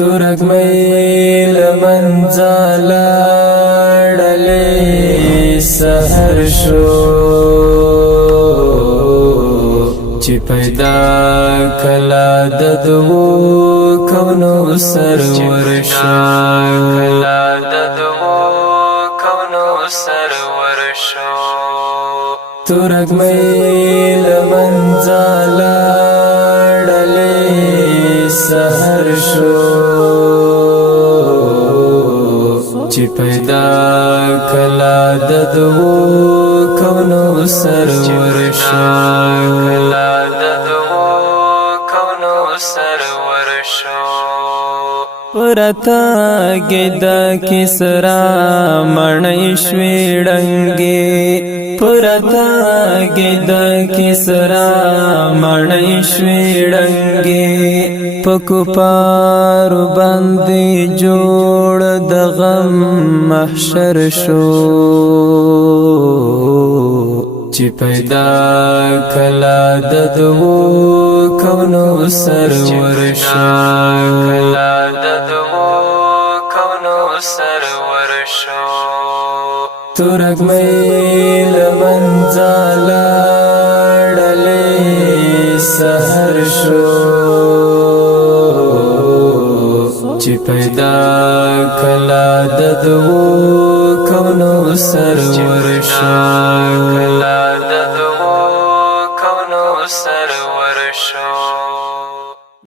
تورک میل منزالا ڈلی سحر شو چی پیدا کلا ددو کونو سرور شو تورک میل منزالا ڈلی سحر شو چی پیدا کلا ددو کونو سرور شو پرتا گدا کسرا مڼی شویډنګي پرتا گدا کسرا مڼی شویډنګي پکو پار باندې جوړ د غم محشر شو چی پیدا کلا ددو کونو سرور شو تورک میل منزالا ڈلی سحر شو چی پیدا کلا ددو کونو سرور شو